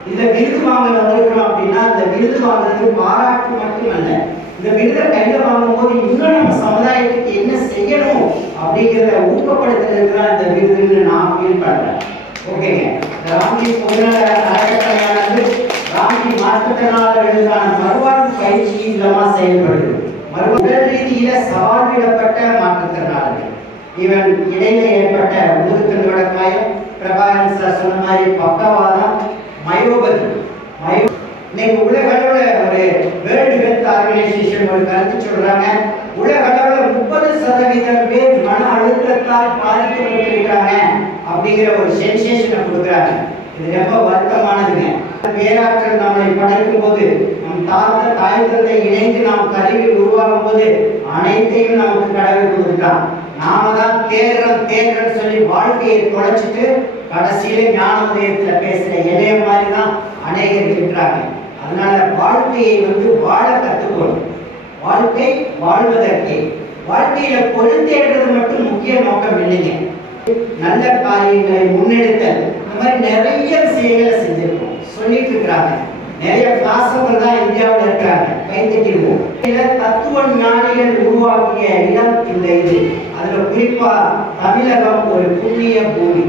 இந்த விருது வாங்க வந்திருக்கிறோம் அப்படின்னா அந்த விருது வாங்குறது பாராட்டு மட்டுமல்ல, இந்த விருதை கையில வாங்கும்போது இன்னும் நம்ம சமுதாயத்துக்கு என்ன செய்யணும் அப்படிங்கிறத ஊக்கப்படுத்துறதுக்கு தான் இந்த விருதுன்னு நான் ஃபீல் பண்றேன். ஓகேங்க, ராம்ஜி பொதுநல அறக்கட்டளையானது ராம்ஜி மாற்றுத்திறனாளர்களுக்கான மறுவாழ்வு பயிற்சி இல்லமா செயல்படுது. உடல் ரீதியில சவால் விடப்பட்ட மாற்றுத்திறனாளர்கள், இவன் இடையில ஏற்பட்ட முதுகுத்தண்டோட காயம், பிரபாகரன் சார் சொன்ன மாதிரி பக்கவாதம், மயோபதி. இன்னைக்கு உலக அளவில் ஒரு வேர்ல்டு ஹெல்த் ஆர்கனைசேஷன் ஒரு கருத்து சொல்றாங்க, உலக அளவில் 30% பேர் மன அழுத்தத்தால் பாதிக்கப்பட்டிருக்கிறாங்க அப்படிங்கிற ஒரு சென்சேஷனை கொடுக்குறாங்க. இது ரொம்ப வருத்தமானதுங்க. பேராற்றல் நம்மளை படைக்கும் போது, நம் தாத்த தாய் தந்தை இணைந்து நாம் கருவி உருவாகும் போது அனைத்தையும் நமக்கு கடவுள் கொடுத்துட்டான். நாம தான் தேர்றன்னு சொல்லி வாழ்க்கையை தொலைச்சிட்டு கடைசியில ஞான உதயத்துல பேசுற இளைய மாதிரி தான் அநேகர் இருக்கிறாங்க. அதனால வாழ்க்கையை வாழ கற்றுக்கணும். வாழ்க்கை வாழ்வதற்கே, வாழ்க்கையில பொருத்தேற்றது மட்டும் முக்கிய நோக்கம் இல்லைங்க. நல்ல காரியங்களை முன்னெடுத்தல், இந்த மாதிரி நிறைய விஷயங்களை செஞ்சிருக்கோம், சொல்லிட்டு இருக்கிறாங்க. நிறைய பிளாசபர் தான் இந்தியாவில் இருக்கிறாங்க, கைத்தட்டிடுவோம். தத்துவ ஞானிகள் உருவாக்கிய இடம் இந்த இது. அதுல குறிப்பா தமிழகம் ஒரு புண்ணிய பூமி.